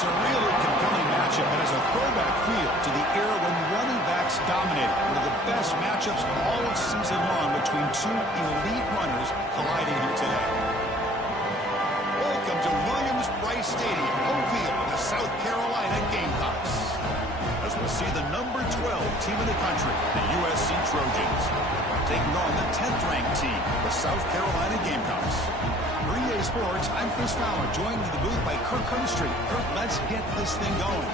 It's a really compelling matchup that has a throwback feel to the era when running backs dominated. One of the best matchups all season long between two elite runners colliding here today. Welcome to Williams-Brice Stadium, home field of the South Carolina Gamecocks. As we'll see the number 12 team in the country, the USC Trojans, taking on the 10th-ranked team, the South Carolina Gamecocks. For EA Sports, I'm Chris Fowler, joined in the booth by Kirk Hermstreet. Kirk, let's get this thing going.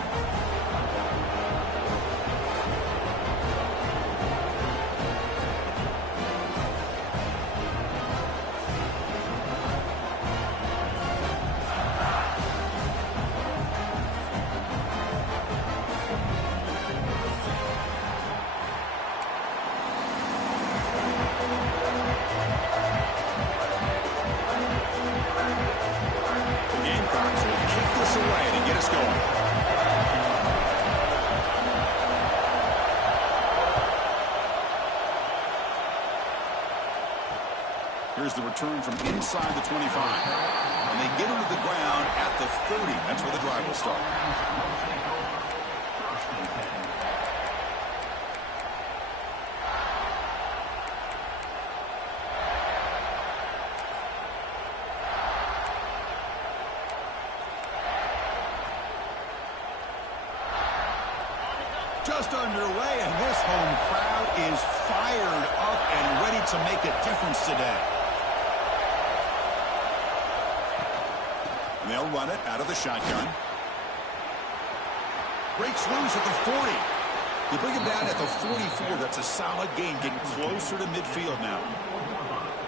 Here's the return from inside the 25. And they get him to the ground at the 30. That's where the drive will start. Just underway, and this home crowd is fired up and ready to make a difference today. And they'll run it out of the shotgun. Breaks loose at the 40. You bring it down at the 44. That's a solid gain, getting closer to midfield now.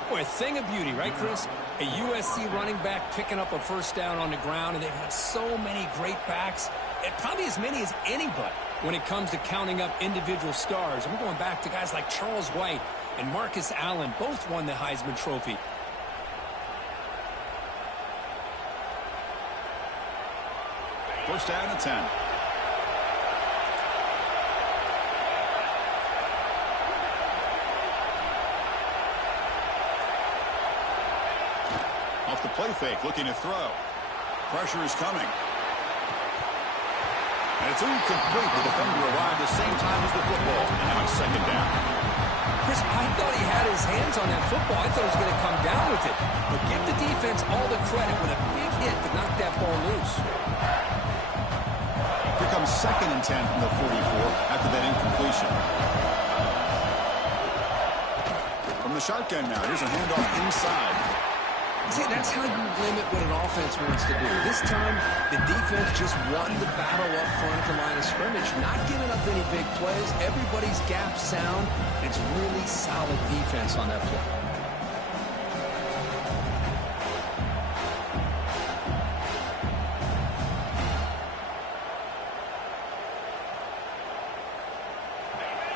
Boy, a thing of beauty, right, Chris? A USC running back picking up a first down on the ground, and they've had so many great backs, and probably as many as anybody when it comes to counting up individual stars. And we're going back to guys like Charles White and Marcus Allen. Both won the Heisman Trophy. First down and 10. Off the play fake, looking to throw. Pressure is coming. And it's incomplete. The defender arrived the same time as the football. And now it's second down. Chris, I thought he had his hands on that football. I thought he was going to come down with it. But give the defense all the credit with a big hit to knock that ball loose. Here comes second and 10 from the 44 after that incompletion. From the shotgun now, here's a handoff inside. See, that's how you limit what an offense wants to do. This time, the defense just won the battle up front at the line of scrimmage, not giving up any big plays. Everybody's gap sound. It's really solid defense on that play.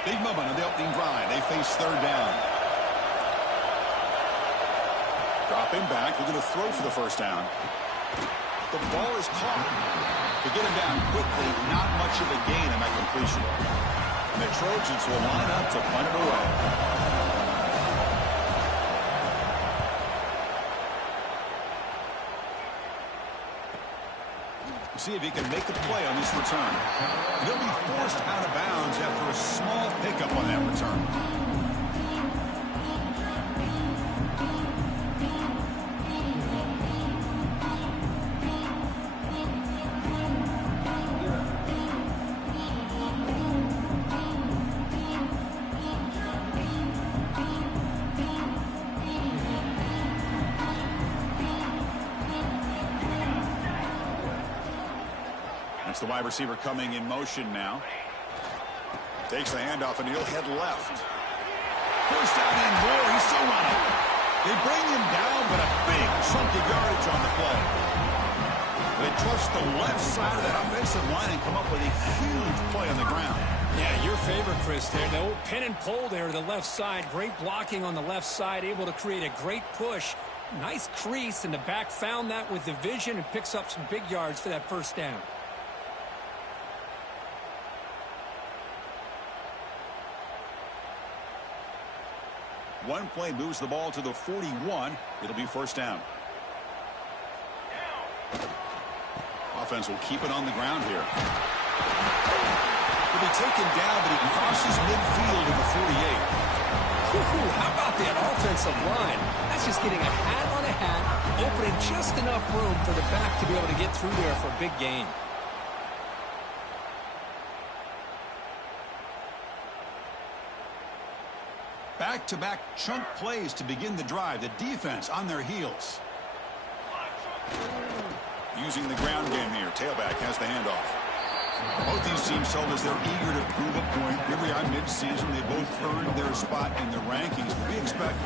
Big moment on the opening drive. They face third down. Dropping back, looking to throw for the first down. The ball is caught. To get him down quickly, not much of a gain on that completion. And the Trojans will line up to punt it away. See if he can make the play on this return. He'll be forced out of bounds after a small pickup on that return. That's the wide receiver coming in motion now. Takes the handoff and he'll head left. They bring him down, but a big chunk of yardage on the play. They trust the left side of that offensive line and come up with a huge play on the ground. Yeah, your favorite, Chris, there. The old pin and pull there to the left side. Great blocking on the left side, able to create a great push. Nice crease, and the back found that with the vision and picks up some big yards for that first down. One play moves the ball to the 41. It'll be first down. Offense will keep it on the ground here. He'll be taken down, but he crosses midfield to the 48. How about that offensive line? That's just getting a hat on a hat, opening just enough room for the back to be able to get through there for a big gain. Back-to-back chunk plays to begin the drive. The defense on their heels. Using the ground game here. Tailback has the handoff. Both these teams told us they're eager to prove a point. Here we are mid-season. They both earned their spot in the rankings. We expect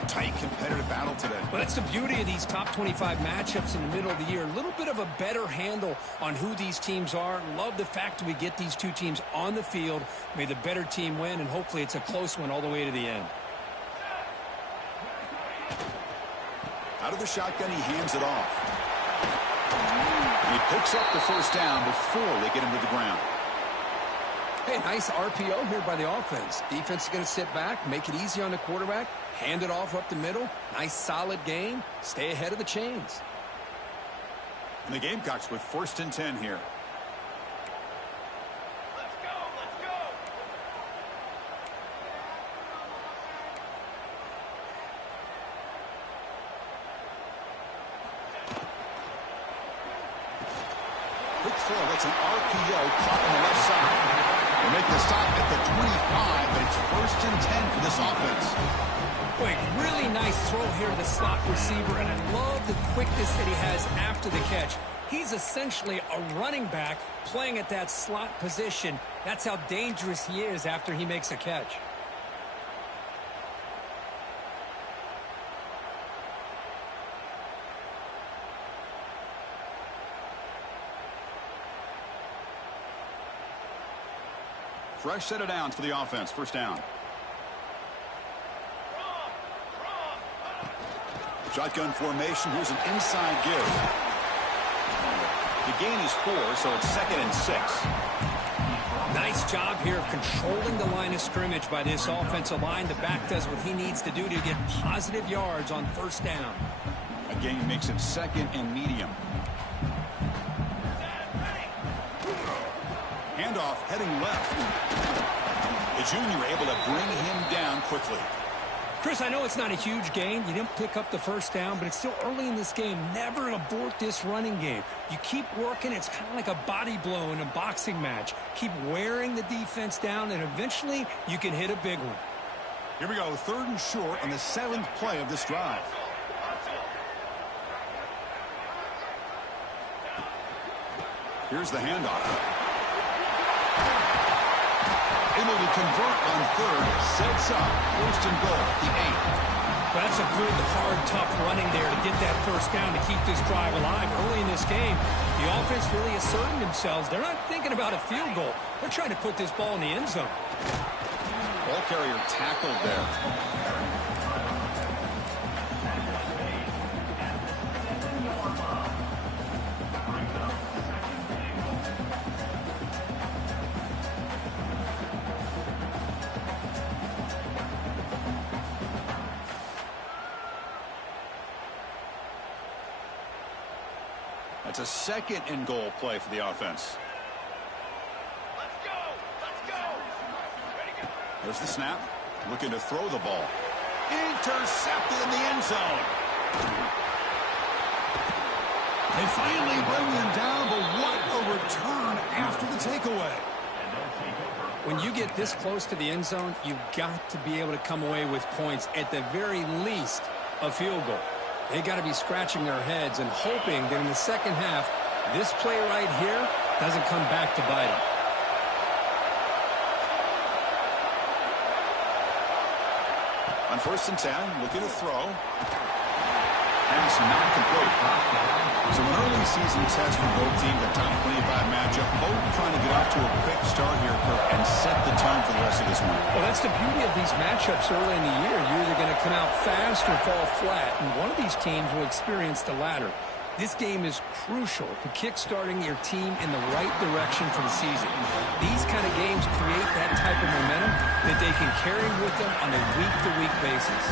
a tight, competitive battle today. Well, that's the beauty of these top 25 matchups in the middle of the year. A little bit of a better handle on who these teams are. Love the fact that we get these two teams on the field. May the better team win, and hopefully it's a close one all the way to the end. Out of the shotgun, he hands it off. He picks up the first down before they get him to the ground. Hey, nice RPO here by the offense. Defense is going to sit back, make it easy on the quarterback, hand it off up the middle. Nice solid game. Stay ahead of the chains. And the Gamecocks with 1st and 10 here. It's an RPO caught on the left side. They make the stop at the 25, but it's 1st and 10 for this offense. Quick, really nice throw here to the slot receiver, and I love the quickness that he has after the catch. He's essentially a running back playing at that slot position. That's how dangerous he is after he makes a catch. Fresh set of downs for the offense. First down. Shotgun formation. Here's an inside give. The gain is 4, so it's 2nd and 6. Nice job here of controlling the line of scrimmage by this offensive line. The back does what he needs to do to get positive yards on first down. A gain makes it 2nd and medium. Handoff heading left. The junior able to bring him down quickly. Chris, I know it's not a huge gain. You didn't pick up the first down, but it's still early in this game. Never abort this running game. You keep working. It's kind of like a body blow in a boxing match. Keep wearing the defense down, and eventually you can hit a big one. Here we go, 3rd and short on the 7th play of this drive. Here's the handoff. Able to convert on 3rd, sets up 1st and goal, the 8. That's a good, hard, tough running there to get that first down to keep this drive alive. Early in this game, the offense really asserting themselves. They're not thinking about a field goal. They're trying to put this ball in the end zone. Ball carrier tackled there. That's a 2nd and goal play for the offense. Let's go! Let's go! Ready to go! There's the snap. Looking to throw the ball. Intercepted in the end zone. They finally bring him down, but what a return after the takeaway. When you get this close to the end zone, you've got to be able to come away with points, at the very least a field goal. They got to be scratching their heads and hoping that in the second half, this play right here doesn't come back to bite them. On 1st and 10, looking to throw. Pass not complete. So an early season test for both teams, a top 25 matchup. Both trying to get off to a quick start here, Kirk, and set the tone for the rest of this one. Well, that's the beauty of these matchups early in the year. You're either going to come out fast or fall flat, and one of these teams will experience the latter. This game is crucial to kick-starting your team in the right direction for the season. These kind of games create that type of momentum that they can carry with them on a week-to-week basis.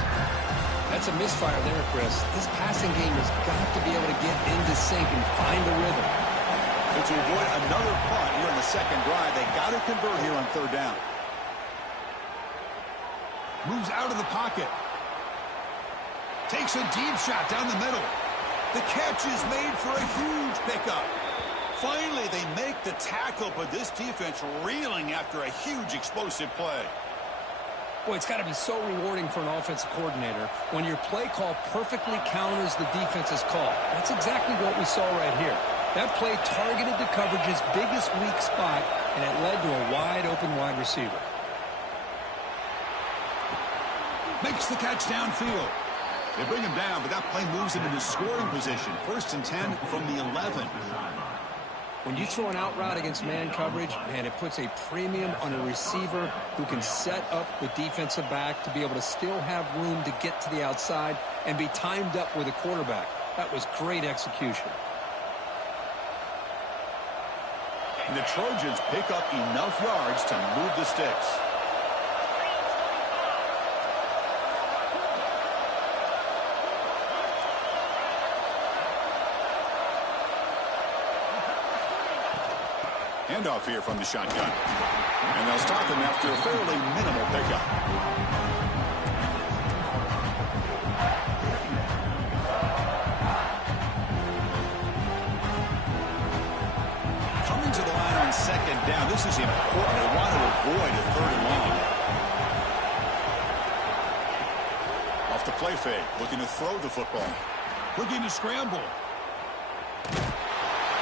That's a misfire there, Chris. This passing game has got to be able to get into sync and find the rhythm. But to avoid another punt here in the second drive, they got to convert here on 3rd down. Moves out of the pocket. Takes a deep shot down the middle. The catch is made for a huge pickup. Finally, they make the tackle, but this defense reeling after a huge explosive play. Boy, it's got to be so rewarding for an offensive coordinator when your play call perfectly counters the defense's call. That's exactly what we saw right here. That play targeted the coverage's biggest weak spot, and it led to a wide-open wide receiver. Makes the catch downfield. They bring him down, but that play moves him into scoring position. 1st and 10 from the 11. When you throw an out route against man coverage, man, it puts a premium on a receiver who can set up the defensive back to be able to still have room to get to the outside and be timed up with a quarterback. That was great execution. And the Trojans pick up enough yards to move the sticks. Handoff here from the shotgun. And they'll stop him after a fairly minimal pickup. Coming to the line on 2nd down. This is important. They want to avoid a 3rd and long. Off the play fake. Looking to throw the football. Looking to scramble.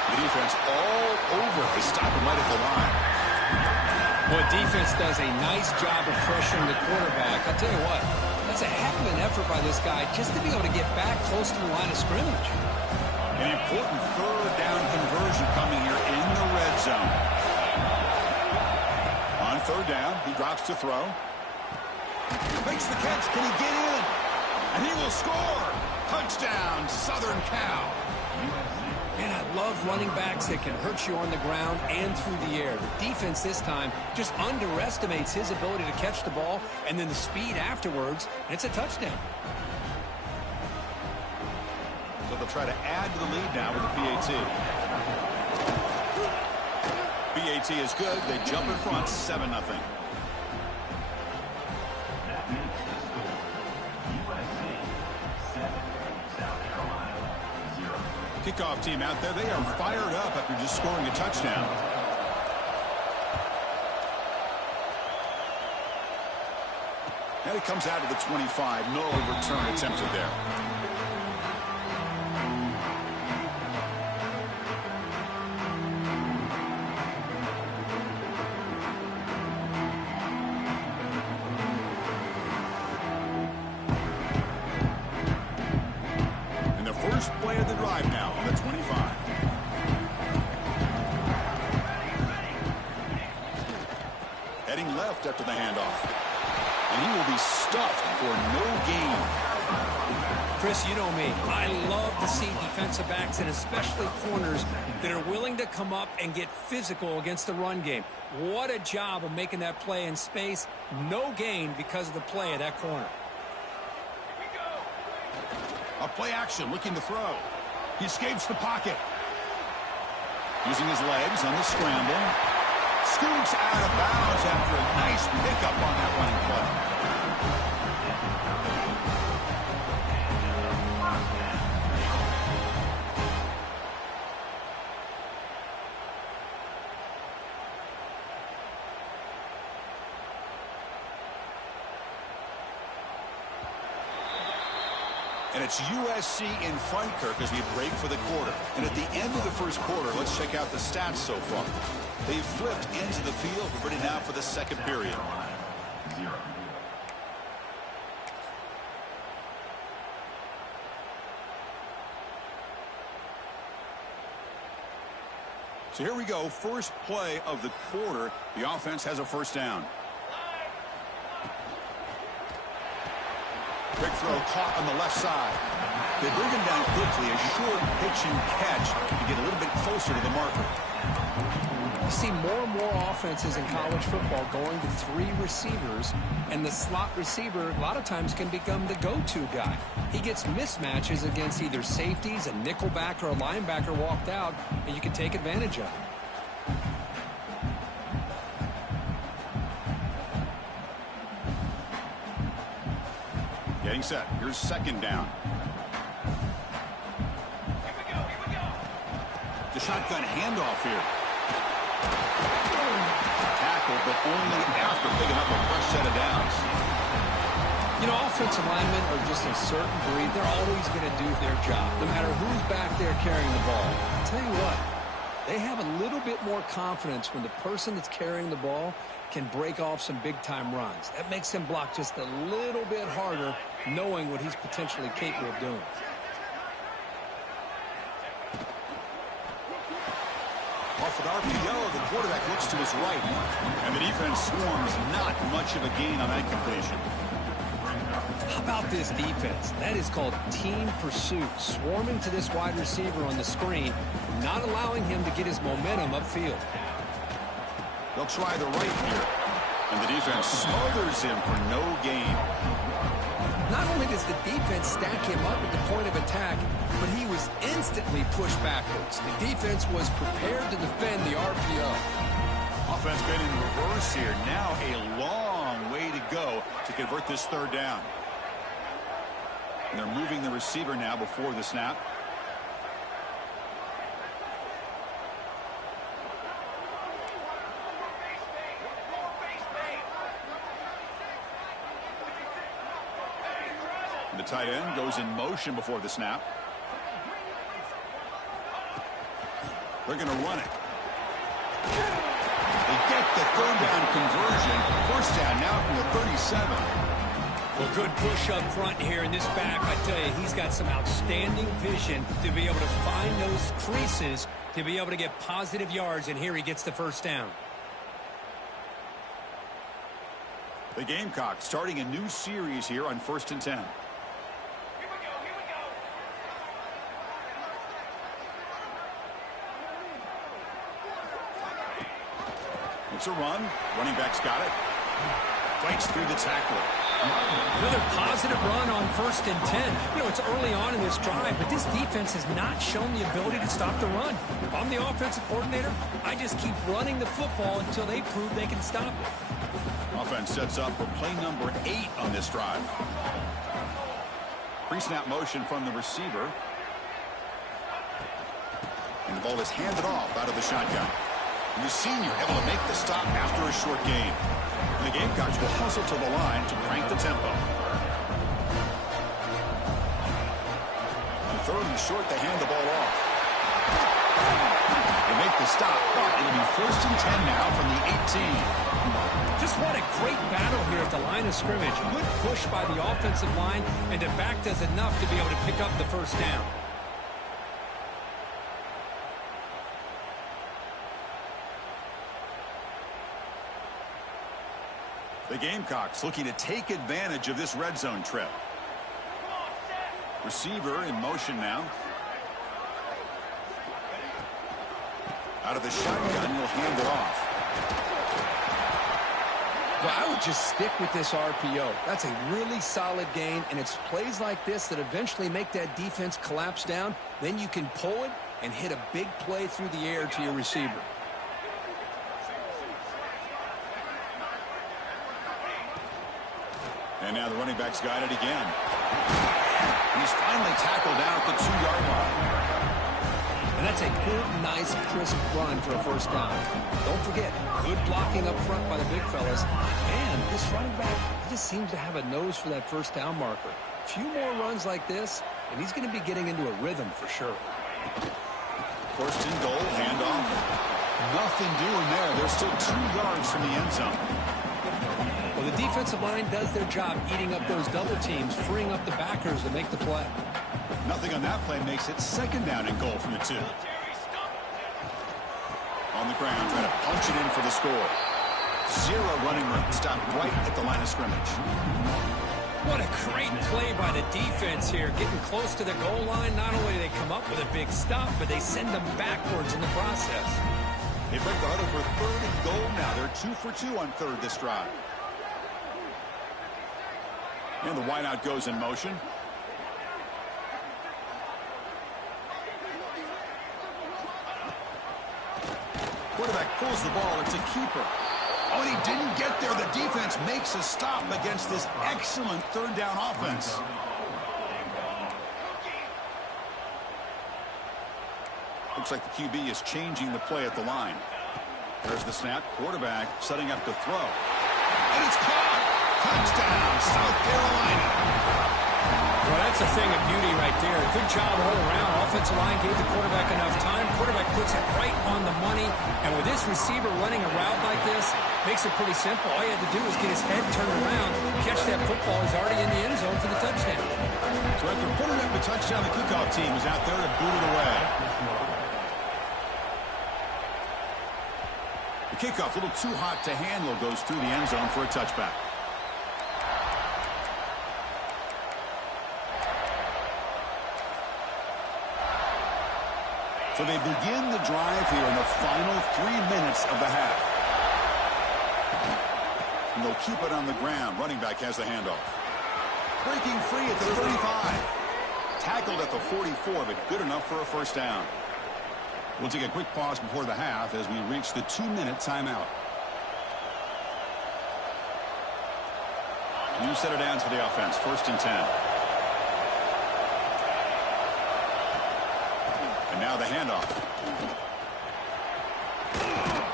The defense all over. They stop him right at the line. Well, defense does a nice job of pressuring the quarterback. I'll tell you what, that's a heck of an effort by this guy just to be able to get back close to the line of scrimmage. An important 3rd down conversion coming here in the red zone. On 3rd down, he drops to throw. Makes the catch. Can he get in? And he will score. Touchdown, Southern Cal. Man, I love running backs that can hurt you on the ground and through the air. The defense this time just underestimates his ability to catch the ball and then the speed afterwards, and it's a touchdown. So they'll try to add to the lead now with the PAT. PAT is good. They jump in front, 7-0. Kickoff team out there. They are fired up after just scoring a touchdown. And it comes out to the 25. No return attempted there. Play of the drive now on the 25. Heading left after the handoff. And he will be stuffed for no gain. Chris, you know me. I love to see defensive backs and especially corners that are willing to come up and get physical against the run game. What a job of making that play in space. No gain because of the play of that corner. A play action, looking to throw. He escapes the pocket. Using his legs on the scramble. Scoots out of bounds after a nice pickup on that running play. And it's USC in front, Kirk, as we break for the quarter. And at the end of the first quarter, let's check out the stats so far. They've flipped into the field, ready now for the second period. So here we go, first play of the quarter. The offense has a first down. Quick throw caught on the left side. They bring him down quickly, a short pitch and catch to get a little bit closer to the marker. You see more and more offenses in college football going to 3 receivers, and the slot receiver a lot of times can become the go-to guy. He gets mismatches against either safeties, a nickelbacker, or a linebacker walked out, and you can take advantage of it. Getting set. Here's second down. Here we go. The shotgun handoff here. Tackle, but only after picking up a fresh set of downs. You know, offensive linemen are just a certain breed. They're always going to do their job, no matter who's back there carrying the ball. I'll tell you what, they have a little bit more confidence when the person that's carrying the ball can break off some big-time runs. That makes him block just a little bit harder, knowing what he's potentially capable of doing. Off an RPO, the quarterback looks to his right. And the defense swarms, not much of a gain on that completion. How about this defense? That is called team pursuit. Swarming to this wide receiver on the screen, not allowing him to get his momentum upfield. They'll try the right here. And the defense smothers him for no gain. Not only does the defense stack him up at the point of attack, but he was instantly pushed backwards. The defense was prepared to defend the RPO. Offense been in reverse here. Now a long way to go to convert this third down. And they're moving the receiver now before the snap. The tight end goes in motion before the snap. They're going to run it. They get the third down conversion. First down now from the 37. Well, good push up front here in this back. I tell you, he's got some outstanding vision to be able to find those creases, to be able to get positive yards, and here he gets the first down. The Gamecocks starting a new series here on 1st and 10. It's a run. Running back's got it. Breaks through the tackler. Another positive run on 1st and 10. You know, it's early on in this drive, but this defense has not shown the ability to stop the run. If I'm the offensive coordinator, I just keep running the football until they prove they can stop it. Offense sets up for play number 8 on this drive. Pre-snap motion from the receiver. And the ball is handed off out of the shotgun. And the senior able to make the stop after a short gain. And the Gamecocks will hustle to the line to crank the tempo. On 3rd and short, they hand the ball off. They make the stop, but it'll be 1st and 10 now from the 18. Just what a great battle here at the line of scrimmage. Good push by the offensive line, and the back does enough to be able to pick up the first down. The Gamecocks looking to take advantage of this red zone trip. Receiver in motion now. Out of the shotgun, he'll hand it off. Well, I would just stick with this RPO. That's a really solid gain, and it's plays like this that eventually make that defense collapse down. Then you can pull it and hit a big play through the air to your receiver. And now the running back's got it again. He's finally tackled down at the 2-yard line. And that's a good, nice, crisp run for a first down. Don't forget, good blocking up front by the big fellas. And this running back, he just seems to have a nose for that first down marker. A few more runs like this, and he's going to be getting into a rhythm for sure. 1st and goal, handoff. Nothing doing there. They're still 2 yards from the end zone. Well, the defensive line does their job eating up those double teams, freeing up the backers to make the play. Nothing on that play makes it 2nd down and goal from the 2. on the ground, trying to punch it in for the score. Zero running room. Stopped right at the line of scrimmage. What a great play by the defense here. Getting close to the goal line, not only do they come up with a big stop, but they send them backwards in the process. They break the huddle for third and goal now. They're 2 for 2 on third this drive. And the wideout goes in motion. Quarterback pulls the ball. It's a keeper. Oh, and he didn't get there. The defense makes a stop against this excellent third down offense. Looks like the QB is changing the play at the line. There's the snap. Quarterback setting up to throw. And it's caught. Touchdown, South Carolina. Well, that's a thing of beauty right there. Good job all around. Offensive line gave the quarterback enough time. Quarterback puts it right on the money. And with this receiver running a route like this, makes it pretty simple. All you have to do is get his head turned around, catch that football. He's already in the end zone for the touchdown. So after putting up the touchdown, the kickoff team is out there to boot it away. The kickoff, a little too hot to handle, goes through the end zone for a touchback. So they begin the drive here in the final 3 minutes of the half. And they'll keep it on the ground. Running back has the handoff. Breaking free at the 35. Tackled at the 44, but good enough for a first down. We'll take a quick pause before the half as we reach the 2-minute timeout. New set of downs for the offense. 1st and 10. And now the handoff.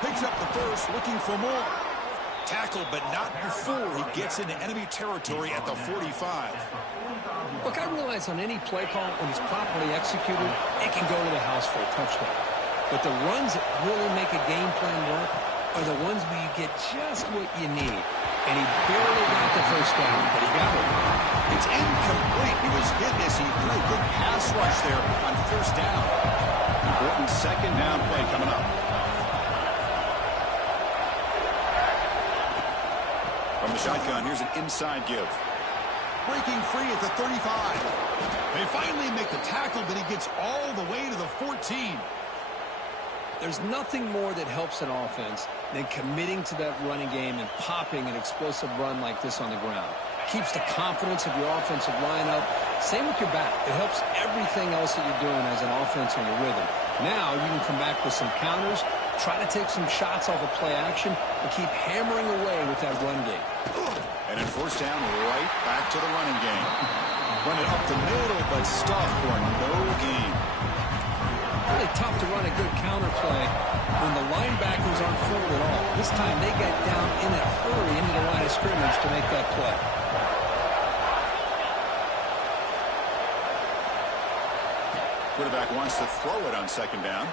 Picks up the first, looking for more. Tackled, but not before he gets into enemy territory at the 45. Look, I realize on any play call, when it's properly executed, it can go to the house for a touchdown. But the runs that really make a game plan work are the ones where you get just what you need. And he barely got the first down, but he got it. It's incomplete. He was hit as he threw a good pass rush there on first down. Important second down play coming up. From the shotgun, here's an inside give. Breaking free at the 35. They finally make the tackle, but he gets all the way to the 14. There's nothing more that helps an offense than committing to that running game and popping an explosive run like this on the ground. Keeps the confidence of your offensive lineup. Same with your back. It helps everything else that you're doing as an offense on your rhythm. Now you can come back with some counters, try to take some shots off of play action, and keep hammering away with that run game. And in first down, right back to the running game. Run it up the middle, but stuffed for no gain. Really tough to run a good counter play when the linebackers aren't forward at all. This time they got down in a hurry into the line of scrimmage to make that play. Quarterback wants to throw it on second down.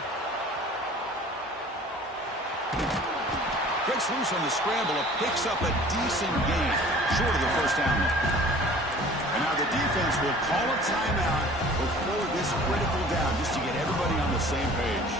Breaks loose on the scramble. Picks up a decent gain, short of the first down. And now the defense will call a timeout before this critical down, just to get everybody on the same page.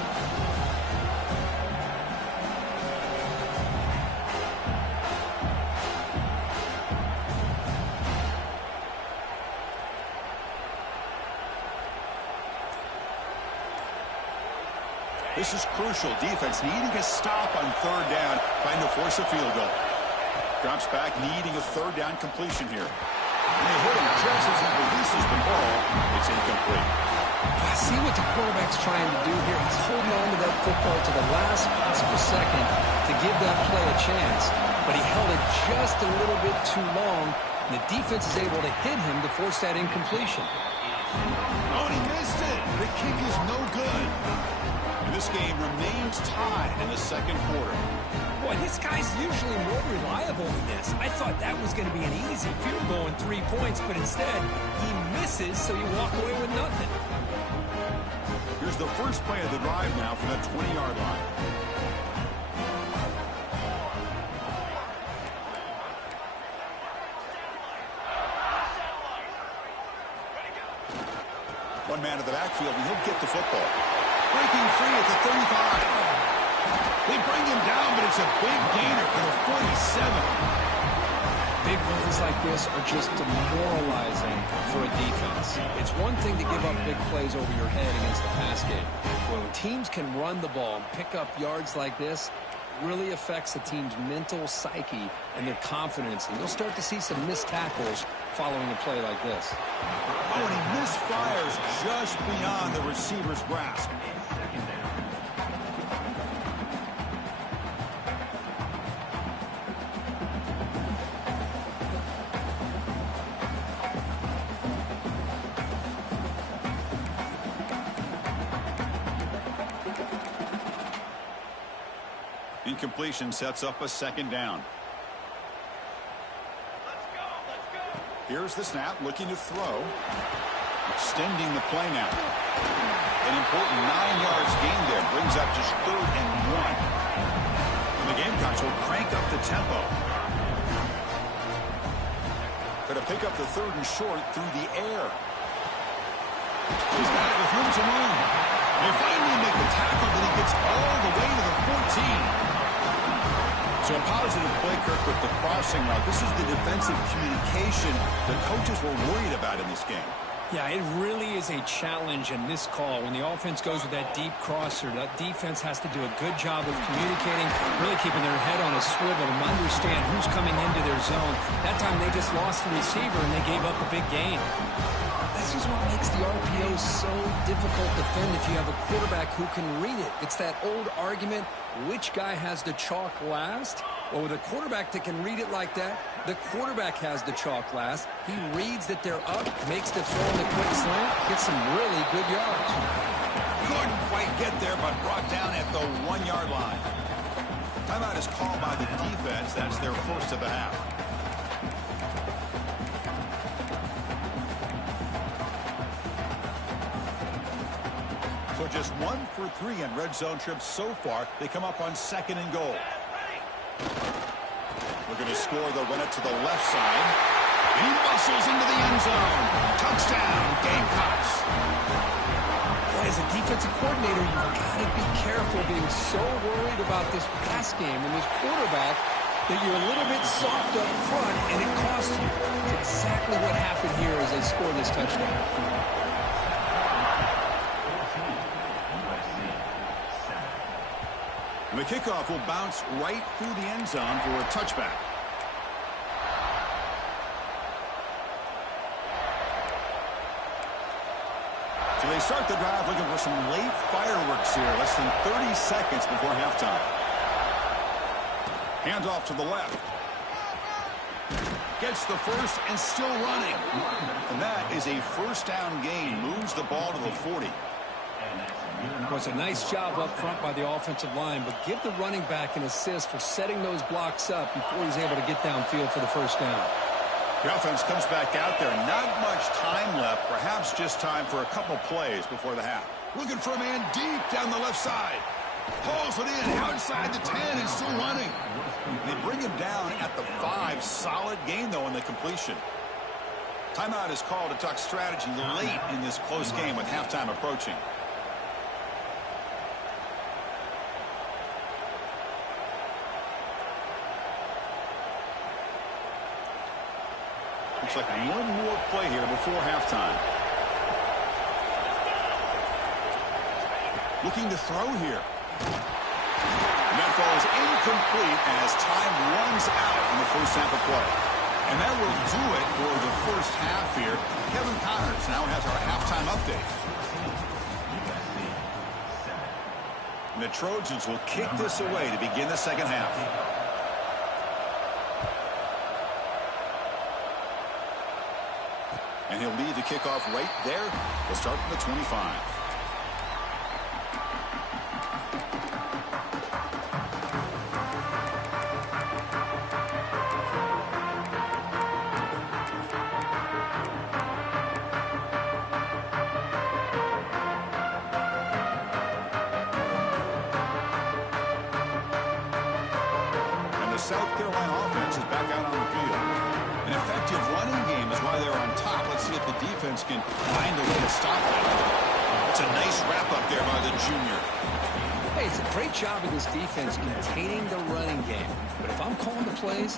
This is crucial. Defense needing a stop on third down, trying to force a field goal. Drops back, needing a third down completion here. And they hit him just as he releases the ball. It's incomplete. I see what the quarterback's trying to do here. He's holding on to that football to the last possible second to give that play a chance. But he held it just a little bit too long. And the defense is able to hit him to force that incompletion. Oh, and he missed it. The kick is no good. This game remains tied in the second quarter. Boy, this guy's usually more reliable than this. I thought that was going to be an easy field goal and 3 points, but instead, he misses, so you walk away with nothing. Here's the first play of the drive now from the 20-yard line. One man to the backfield, and he'll get the football. Breaking free at the 35. They bring him down, but it's a big gainer for the 47. Big runs like this are just demoralizing for a defense. It's one thing to give up big plays over your head against the pass game. When teams can run the ball and pick up yards like this, it really affects the team's mental psyche and their confidence. And you'll start to see some missed tackles following a play like this. Oh, and he misfires just beyond the receiver's grasp. Incompletion sets up a second down. Let's go. Let's go. Here's the snap, looking to throw. Extending the play now. An important 9 yards gain there. Brings up just 3rd and 1. And the Gamecocks will crank up the tempo. Going to pick up the 3rd and short through the air. He's got it with room to run. They finally make the tackle, but he gets all the way to the 14. So a positive play, Kirk, with the crossing route. This is the defensive communication the coaches were worried about in this game. Yeah, it really is a challenge in this call. When the offense goes with that deep crosser, that defense has to do a good job of communicating, really keeping their head on a swivel and understand who's coming into their zone. That time they just lost the receiver and they gave up a big gain. This is what makes the RPO so difficult to defend if you have a quarterback who can read it. It's that old argument, which guy has the chalk last? Well, with a quarterback that can read it like that, the quarterback has the chalk last. He reads that they're up, makes the throw in the quick slant, gets some really good yards. Couldn't quite get there, but brought down at the 1-yard line. Timeout is called by the defense. That's their first of the half. So just 1 for 3 in red zone trips so far. They come up on 2nd and goal. Looking to score, they'll run it to the left side. And he muscles into the end zone. Touchdown, Gamecocks. Boy, as a defensive coordinator, you've got to be careful being so worried about this pass game and this quarterback that you're a little bit soft up front, and it costs you. It's exactly what happened here as they score this touchdown. The kickoff will bounce right through the end zone for a touchback. So they start the drive looking for some late fireworks here. Less than 30 seconds before halftime. Hand off to the left. Gets the first and still running. And that is a first down gain. Moves the ball to the 40. It was a nice job up front by the offensive line, but give the running back an assist for setting those blocks up before he's able to get downfield for the first down. The offense comes back out there. Not much time left. Perhaps just time for a couple plays before the half. Looking for a man deep down the left side. Pulls it in outside the 10 and still running. They bring him down at the 5. Solid gain, though, in the completion. Timeout is called to talk strategy late in this close game with halftime approaching. Looks like one more play here before halftime. Looking to throw here. And that falls incomplete as time runs out in the first half of play. And that will do it for the first half here. Kevin Connors now has our halftime update. And the Trojans will kick this away to begin the second half. And he'll lead the kickoff right there. We'll start from the 25. And the South Carolina offense is back out on the field. An effective running game is why they're on top. Let's see if the defense can find a way to stop that. It's a nice wrap up there by the junior. Hey, it's a great job of this defense containing the running game. But if I'm calling the plays,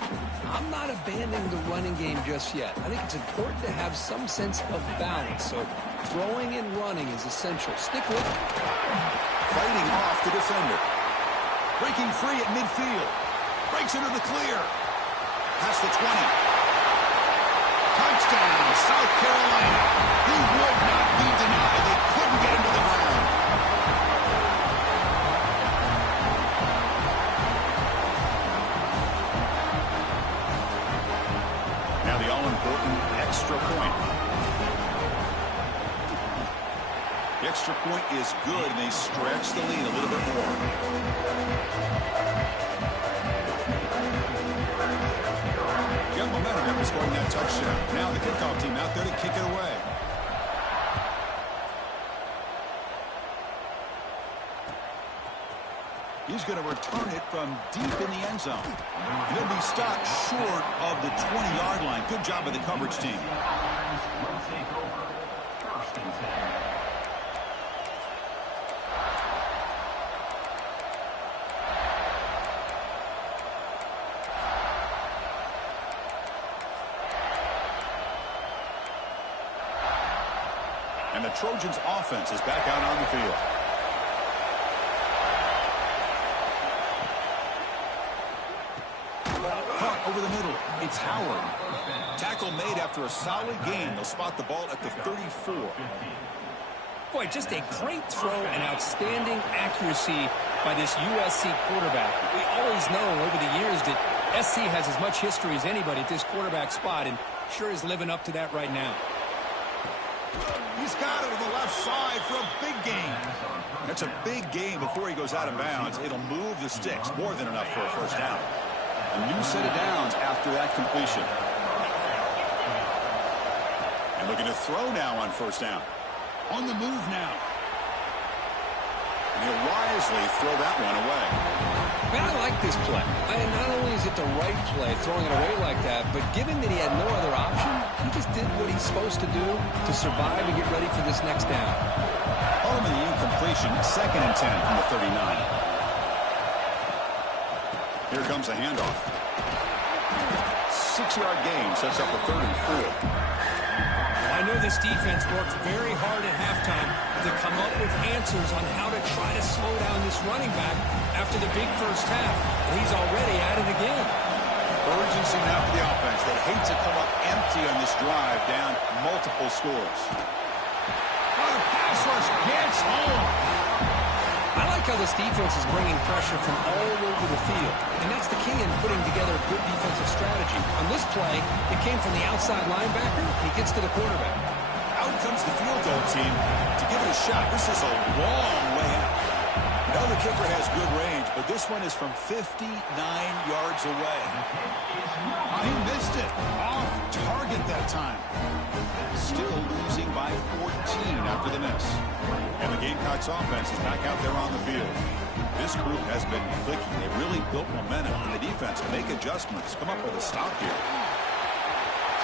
I'm not abandoning the running game just yet. I think it's important to have some sense of balance. So throwing and running is essential. Stick with it. Fighting off the defender. Breaking free at midfield. Breaks into the clear. Past the 20. Touchdown, South Carolina. He would not be denied. They couldn't get him to the ground. Now the all-important extra point. The extra point is good, and they stretch the lead a little bit more. Got momentum after scoring that touchdown. Now the kickoff team out there to kick it away. He's going to return it from deep in the end zone. He'll be stopped short of the 20-yard line. Good job of the coverage team. And the Trojans' offense is back out on the field. Caught over the middle. It's Howard. Tackle made after a solid gain. They'll spot the ball at the 34. Boy, just a great throw and outstanding accuracy by this USC quarterback. We always know over the years that SC has as much history as anybody at this quarterback spot, and sure is living up to that right now. He's got it to the left side for a big gain. That's a big gain before he goes out of bounds. It'll move the sticks. More than enough for a first down. A new set of downs after that completion. And looking to throw now on first down. On the move now. And he'll wisely throw that one away. Man, I like this play. Not only is it the right play, throwing it away like that, but given that he had no other option, he just did what he's supposed to do to survive and get ready for this next down. Ultimately, the incompletion, 2nd and 10 from the 39. Here comes a handoff. 6-yard gain sets up a 3rd and 4. I know this defense worked very hard at halftime to come up with answers on how to try to slow down this running back after the big first half. And he's already at it again. Urgency now for the offense. They hate to come up empty on this drive, down multiple scores. Oh, the pass rush gets home. I like how this defense is bringing pressure from all over the field. And that's the key in putting together a good defensive strategy. On this play, it came from the outside linebacker. He gets to the quarterback. Out comes the field goal team to give it a shot. This is a long way out. Now the kicker has good range, but this one is from 59 yards away. He missed it. Off target that time. Still losing by 14 after the miss. And the Gamecocks offense is back out there on the field. This group has been clicking. They really built momentum on the defense. Make adjustments. Come up with a stop here.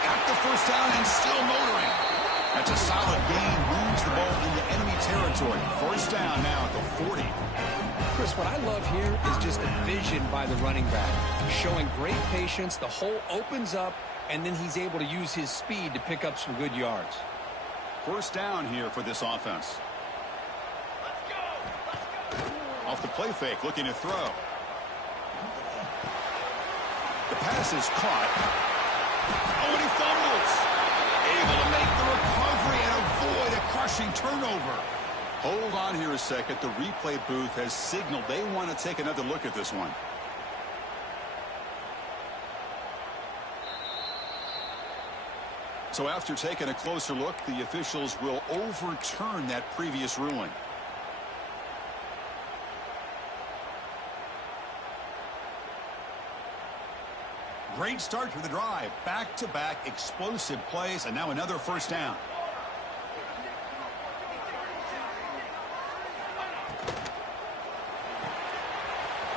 Got the first down and still motoring. That's a solid gain. Moves the ball into enemy territory. First down now at the 40. Chris, what I love here is just the vision by the running back. Showing great patience. The hole opens up, and then he's able to use his speed to pick up some good yards. First down here for this offense. Off the play fake, looking to throw. The pass is caught. Oh, and he fumbles. Able to make the recovery and avoid a crushing turnover. Hold on here a second. The replay booth has signaled they want to take another look at this one. So after taking a closer look, the officials will overturn that previous ruling. Great start to the drive. Back-to-back explosive plays, and now another first down.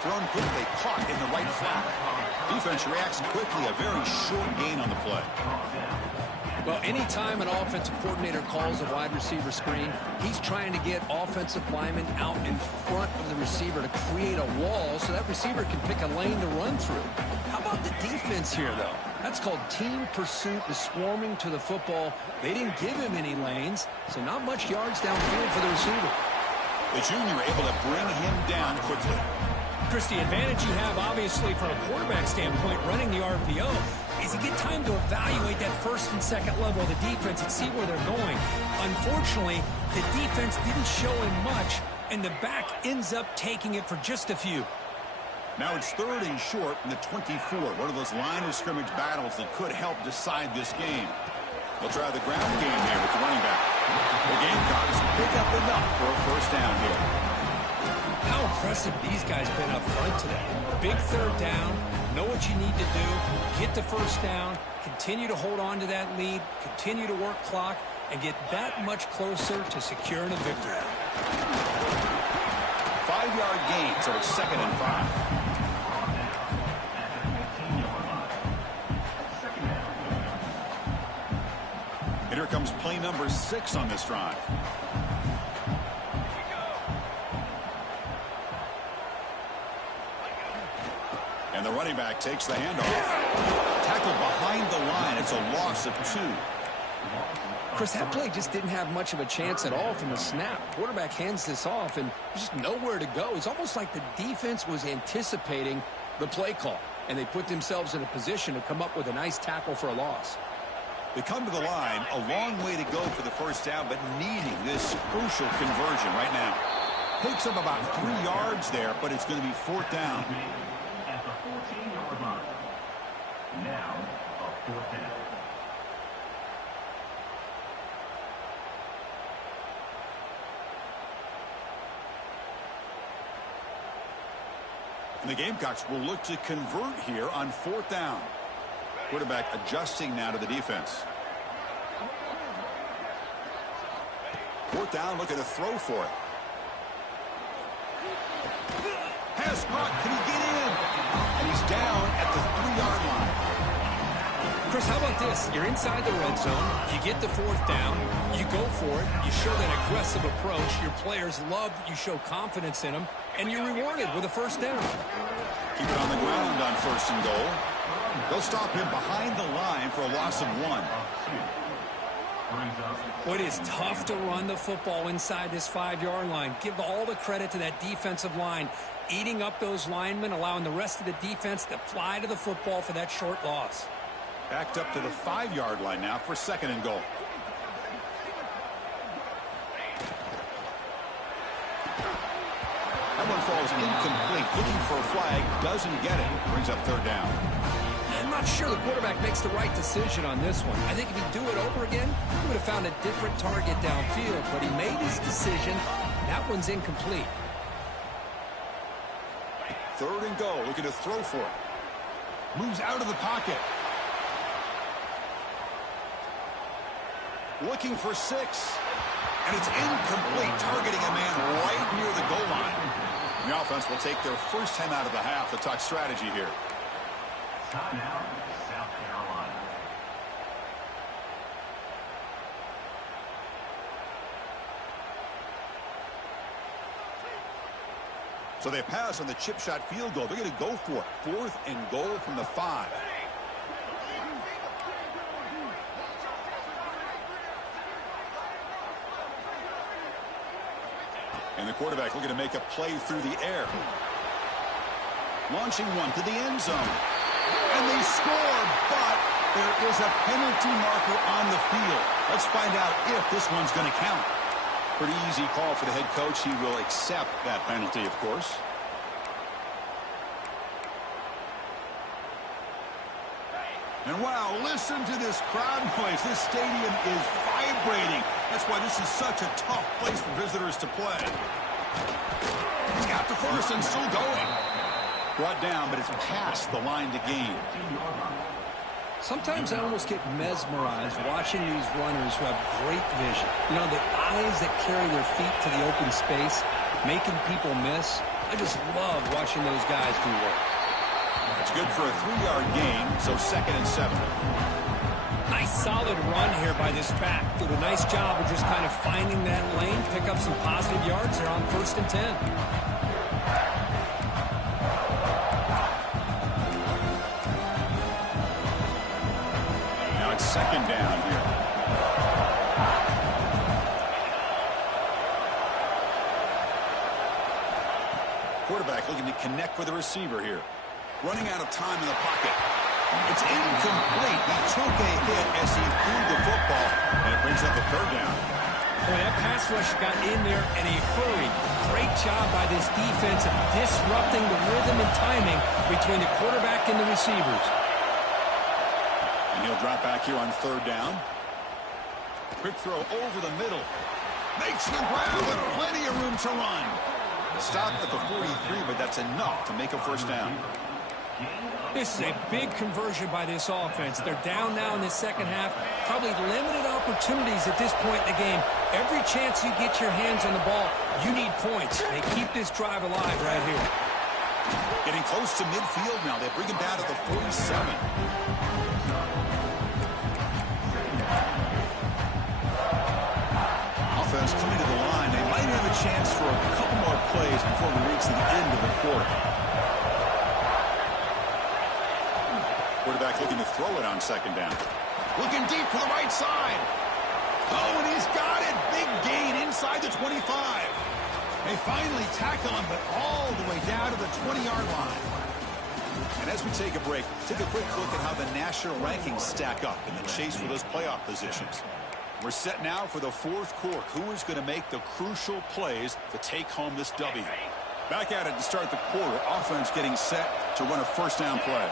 Thrown quickly, caught in the right flat. Defense reacts quickly, a very short gain on the play. Well, anytime an offensive coordinator calls a wide receiver screen, he's trying to get offensive linemen out in front of the receiver to create a wall so that receiver can pick a lane to run through. How about the defense here, though? That's called team pursuit and swarming to the football. They didn't give him any lanes, so not much yards downfield for the receiver. The junior able to bring him down quickly. Chris, the advantage you have, obviously, from a quarterback standpoint, running the RPO, is you get time to evaluate that first and second level of the defense and see where they're going. Unfortunately, the defense didn't show him much, and the back ends up taking it for just a few. Now it's 3rd and short in the 24. One of those line of scrimmage battles that could help decide this game. They'll try the ground game here with the running back. The Gamecocks pick up enough for a first down here. How impressive these guys been up front today. Big 3rd down, know what you need to do, get the first down, continue to hold on to that lead, continue to work clock, and get that much closer to securing a victory. 5-yard gain, so it's 2nd and 5. And here comes play number 6 on this drive. And the running back takes the handoff. Tackled behind the line. It's a loss of 2. Chris, that play just didn't have much of a chance at all from the snap. Quarterback hands this off, and there's just nowhere to go. It's almost like the defense was anticipating the play call, and they put themselves in a position to come up with a nice tackle for a loss. They come to the line, a long way to go for the first down, but needing this crucial conversion right now. Picks up about 3 yards there, but it's going to be 4th down. At the 14-yard line. Now, a 4th down. And the Gamecocks will look to convert here on 4th down. Quarterback adjusting now to the defense. 4th down, looking to throw for it. Pass caught. Can he get in? And he's down at the 3-yard line. Chris, how about this? You're inside the red zone. You get the 4th down. You go for it. You show that aggressive approach. Your players love that you show confidence in them. And you're rewarded with a first down. Keep it on the ground on 1st and goal. They'll stop him behind the line for a loss of 1. Well, it is tough to run the football inside this 5-yard line. Give all the credit to that defensive line, eating up those linemen, allowing the rest of the defense to fly to the football for that short loss. Backed up to the 5-yard line now for 2nd and goal. That one falls incomplete. Looking for a flag, doesn't get it. Brings up 3rd down. I'm not sure the quarterback makes the right decision on this one. I think if he'd do it over again, he would have found a different target downfield, but he made his decision. That one's incomplete. 3rd and goal, looking to throw for it. Moves out of the pocket. Looking for 6. And it's incomplete, targeting a man right near the goal line. The offense will take their first time out of the half to talk strategy here. Timeout, South Carolina. So they pass on the chip shot field goal. They're going to go for it. 4th and goal from the 5. And the quarterback looking to make a play through the air. Launching one to the end zone. And they score, but there is a penalty marker on the field. Let's find out if this one's going to count. Pretty easy call for the head coach. He will accept that penalty, of course. And wow, listen to this crowd noise. This stadium is vibrating. That's why this is such a tough place for visitors to play. He's got the first and still going. Brought down, but it's past the line to gain. Sometimes I almost get mesmerized watching these runners who have great vision. You know, the eyes that carry their feet to the open space, making people miss. I just love watching those guys do work. It's good for a 3-yard gain, so 2nd and 7. Nice solid run here by this back. Did a nice job of just kind of finding that lane, pick up some positive yards there on 1st and 10. Now it's 2nd down here. Quarterback looking to connect with the receiver here. Running out of time in the pocket. It's incomplete. He took a hit as he threw the football, and it brings up a 3rd down. Boy, that pass rush got in there in a hurry. Great job by this defense of disrupting the rhythm and timing between the quarterback and the receivers. And he'll drop back here on 3rd down. Quick throw over the middle. Makes the grab with plenty of room to run. Stopped at the 43, but that's enough to make a 1st down. This is a big conversion by this offense. They're down now in the 2nd half. Probably limited opportunities at this point in the game. Every chance you get your hands on the ball, you need points. They keep this drive alive right here. Getting close to midfield now. They bring him down to the 47. Offense coming to the line. They might have a chance for a couple more plays before we reach the end of the quarter. Quarterback looking to throw it on 2nd down. Looking deep to the right side. Oh, and he's got it. Big gain inside the 25. They finally tackle him, but all the way down to the 20-yard line. And as we take a break, take a quick look at how the national rankings stack up in the chase for those playoff positions. We're set now for the 4th quarter. Who is going to make the crucial plays to take home this W? Back at it to start the quarter. Offense getting set to run a 1st down play.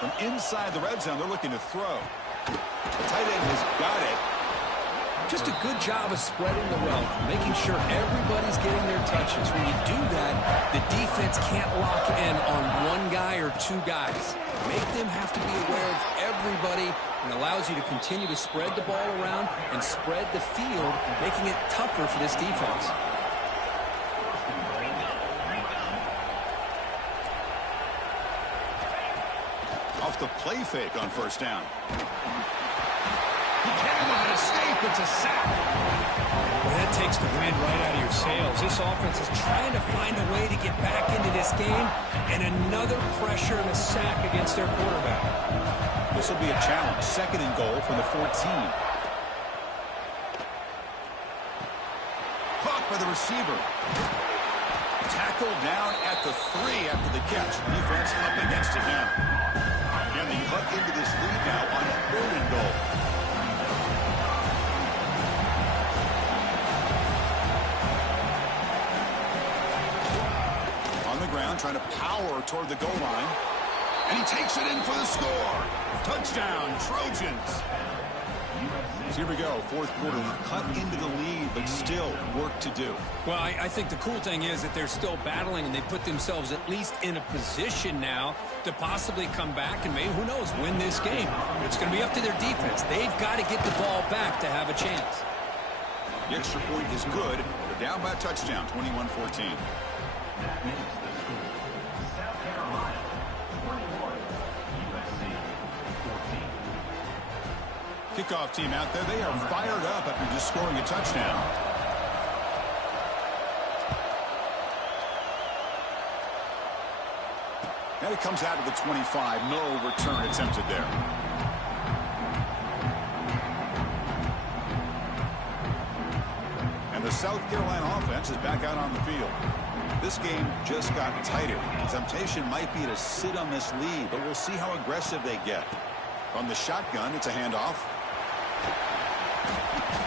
From inside the red zone, they're looking to throw. The tight end has got it. Just a good job of spreading the wealth, making sure everybody's getting their touches. When you do that, the defense can't lock in on one guy or 2 guys. Make them have to be aware of everybody, and allows you to continue to spread the ball around and spread the field, making it tougher for this defense. Off the play fake on 1st down. He cannot escape. It's a sack. Well, that takes the wind right out of your sails. This offense is trying to find a way to get back into this game, and another pressure and a sack against their quarterback. This will be a challenge. 2nd and goal from the 14. Caught by the receiver. Tackled down at the 3 after the catch. Defense up against it now. And they cut into this lead now on 3rd and goal. On the ground, trying to power toward the goal line. And he takes it in for the score. Touchdown, Trojans. So here we go, 4th quarter. We've cut into the lead, but still work to do. Well, I think the cool thing is that they're still battling, and they put themselves at least in a position now to possibly come back and maybe, who knows, win this game. It's going to be up to their defense. They've got to get the ball back to have a chance. The extra point is good. They're down by a touchdown, 21-14. South Carolina, 21, USC, 14. Kickoff team out there. They are fired up after just scoring a touchdown. And it comes out of the 25. No return attempted there. And the South Carolina offense is back out on the field. This game just got tighter. The temptation might be to sit on this lead, but we'll see how aggressive they get. From the shotgun, it's a handoff.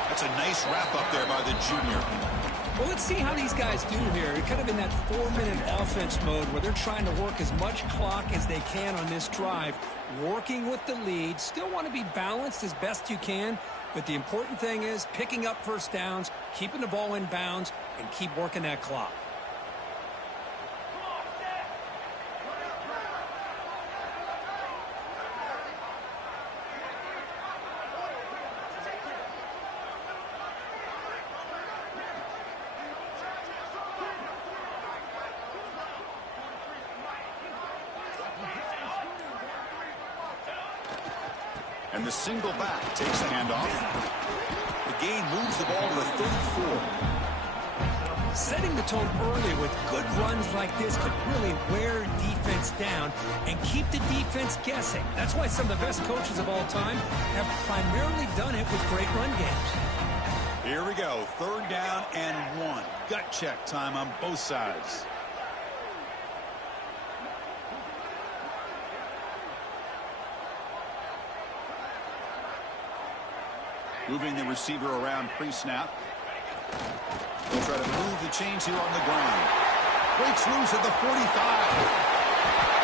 That's a nice wrap up there by the junior. Well, let's see how these guys do here. They're kind of in that 4-minute offense mode where they're trying to work as much clock as they can on this drive, working with the lead. Still want to be balanced as best you can, but the important thing is picking up 1st downs, keeping the ball in bounds, and keep working that clock. And the single back takes the handoff. The gain moves the ball to the 34. Setting the tone early with good runs like this could really wear defense down and keep the defense guessing. That's why some of the best coaches of all time have primarily done it with great run games. Here we go. 3rd down and 1. Gut check time on both sides. Moving the receiver around pre-snap. He'll try to move the chains here on the ground. Breaks loose at the 45.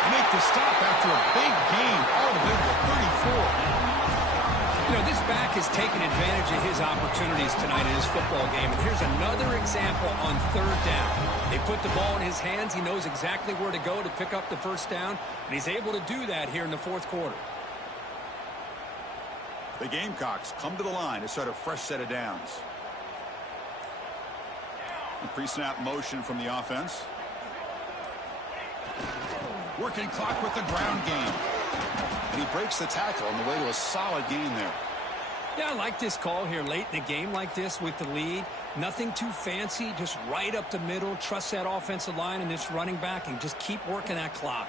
Make the stop after a big gain all the way to the 34. You know, this back has taken advantage of his opportunities tonight in his football game. And here's another example on 3rd down. They put the ball in his hands. He knows exactly where to go to pick up the 1st down. And he's able to do that here in the 4th quarter. The Gamecocks come to the line to start a fresh set of downs. A pre-snap motion from the offense. Working clock with the ground game. And he breaks the tackle on the way to a solid gain there. Yeah, I like this call here late in the game like this with the lead. Nothing too fancy, just right up the middle. Trust that offensive line and this running back and just keep working that clock.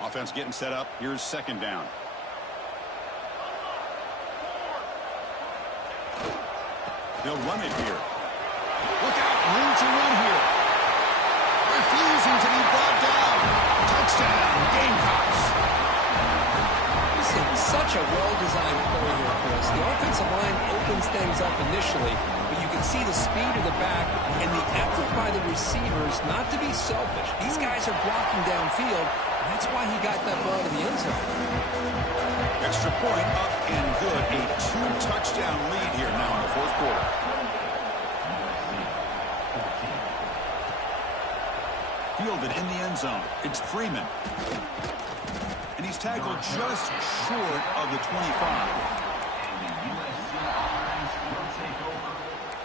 Offense getting set up. Here's 2nd down. They'll run it here. Look out, room to run here. Refusing to be brought down. Touchdown, Gamecocks. Listen, such a well-designed play here, Chris. The offensive line opens things up initially, but you can see the speed of the back and the effort by the receivers not to be selfish. These guys are blocking downfield, and that's why he got that ball to the end zone. Extra point up and good. A 2-touchdown lead here now in the 4th quarter. Fielded in the end zone. It's Freeman. And he's tackled just short of the 25. And the USC offense will take over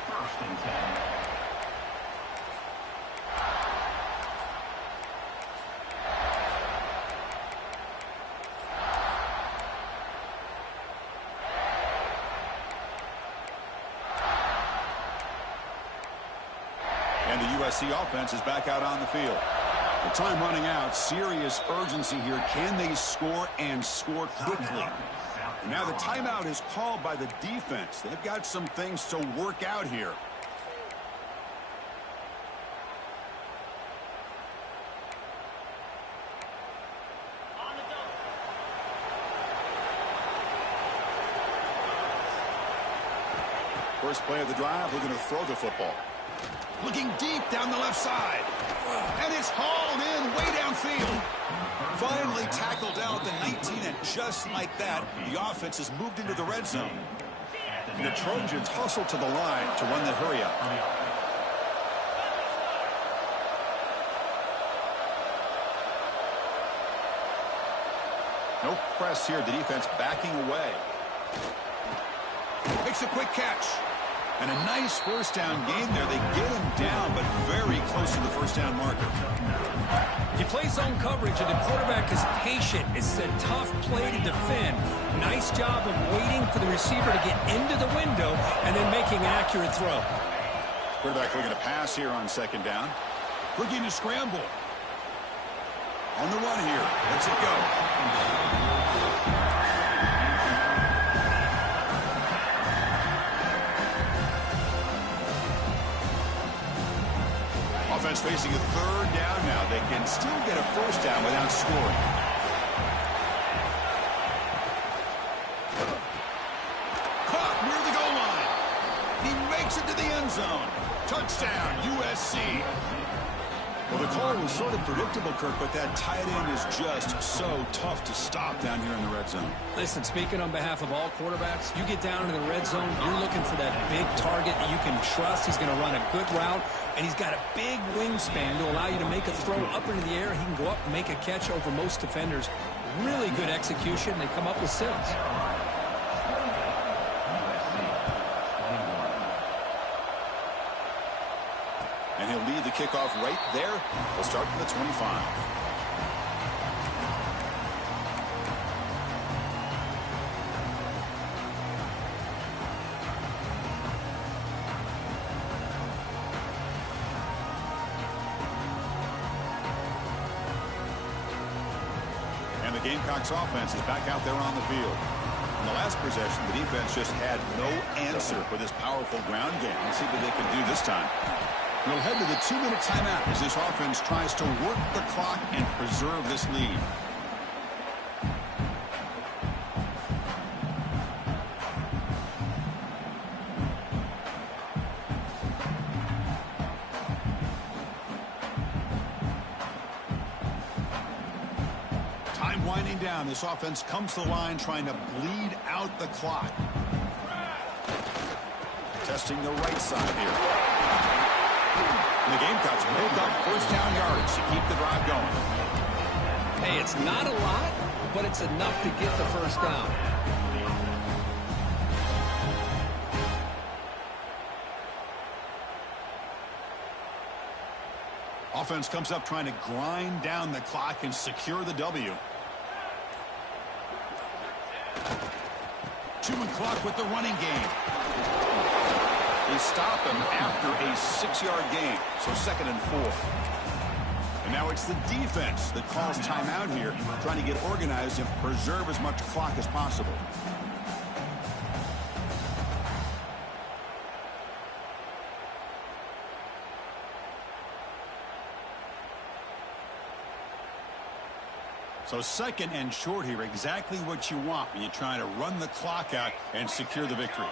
1st and 10. And the USC offense is back out on the field. The time running out. Serious urgency here. Can they score and score quickly? Now the timeout is called by the defense. They've got some things to work out here. First play of the drive, we're going to throw the football. Looking deep down the left side. And it's hauled in way downfield. Finally tackled down at the 19, and just like that, the offense has moved into the red zone. And the Trojans hustle to the line to run the hurry up. No press here. The defense backing away. Makes a quick catch. And a nice 1st down gain there. They get him down, but very close to the 1st down marker. You play zone coverage, and the quarterback is patient. It's a tough play to defend. Nice job of waiting for the receiver to get into the window and then making an accurate throw. Quarterback looking to pass here on 2nd down. Looking to scramble. On the run here. Lets it go. Offense facing a 3rd down now. They can still get a 1st down without scoring. Caught near the goal line. He makes it to the end zone. Touchdown, USC. Well, the call was sort of predictable, Kirk, but that tight end is just so tough to stop down here in the red zone. Listen, speaking on behalf of all quarterbacks, you get down in the red zone, you're looking for that big target that you can trust. He's going to run a good route, and he's got a big wingspan to allow you to make a throw up into the air. He can go up and make a catch over most defenders. Really good execution. They come up with 6. And he'll lead the kickoff right there. He'll start from the 25. Gamecocks offense is back out there on the field. In the last possession, the defense just had no answer for this powerful ground game. Let's see what they can do this time. We'll head to the 2-minute timeout as this offense tries to work the clock and preserve this lead. Time winding down. This offense comes to the line trying to bleed out the clock. Testing the right side here. And the Gamecocks make up first down yardage to keep the drive going. Hey, it's not a lot, but it's enough to get the first down. Offense comes up trying to grind down the clock and secure the W. 2-minute clock with the running game. They stop him after a 6-yard gain, so 2nd and 4. And now it's the defense that calls timeout here, trying to get organized and preserve as much clock as possible. So 2nd and short here, exactly what you want when you try to run the clock out and secure the victory.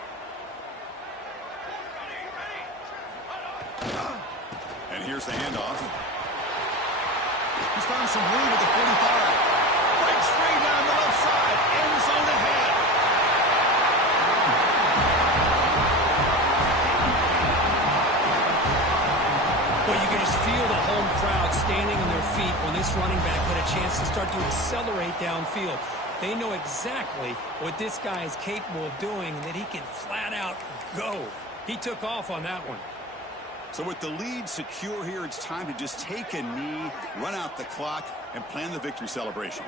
And here's the handoff. He's found some room at the 45. Breaks free down the left side. End zone ahead. Well, you can just feel the home crowd standing on their feet when this running back had a chance to start to accelerate downfield. They know exactly what this guy is capable of doing and that he can flat out go. He took off on that one. So with the lead secure here, it's time to just take a knee, run out the clock, and plan the victory celebration.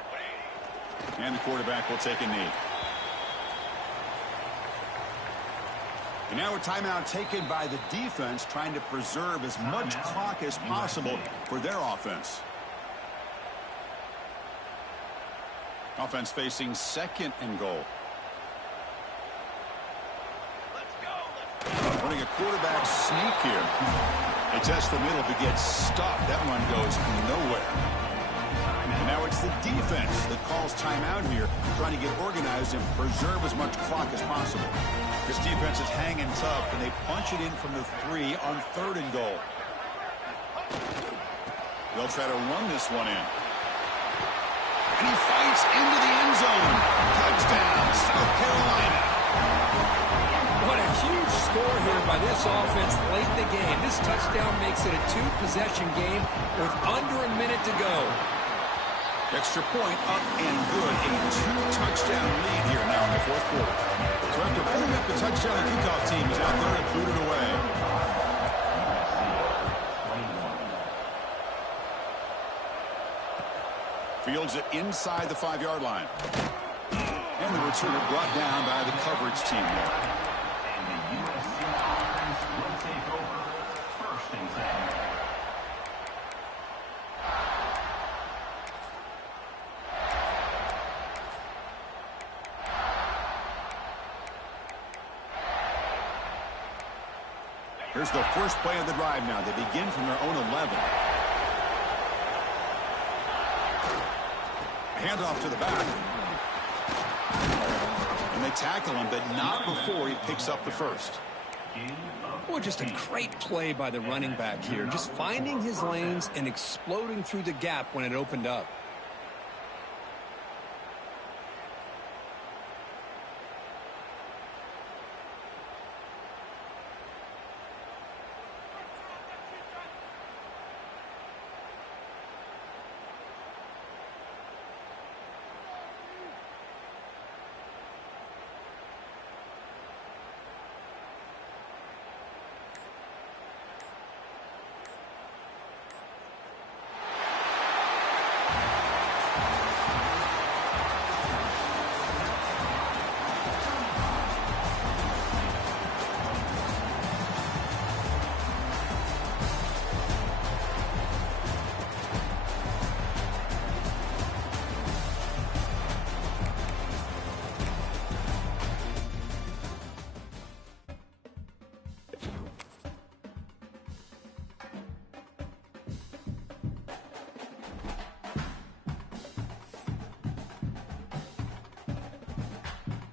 And the quarterback will take a knee. And now a timeout taken by the defense, trying to preserve as much clock as possible for their offense. Offense facing 2nd and goal. Running a quarterback sneak here. They test the middle but get stuffed. That one goes nowhere. And now it's the defense that calls timeout here, trying to get organized and preserve as much clock as possible. This defense is hanging tough, and they punch it in from the 3 on 3rd and goal. They'll try to run this one in. And he fights into the end zone. Touchdown, South Carolina. What a huge score here by this offense late in the game. This touchdown makes it a 2-possession game with under a minute to go. Extra point up and good. A 2-touchdown lead here now in the 4th quarter. So after pulling up the touchdown, the kickoff team is out there and boot it away. Fields it inside the 5-yard line. And the returner brought down by the coverage team there. Here's the first play of the drive now. They begin from their own 11. Handoff to the back. And they tackle him, but not before he picks up the first. Well, just a great play by the running back here. Just finding his lanes and exploding through the gap when it opened up.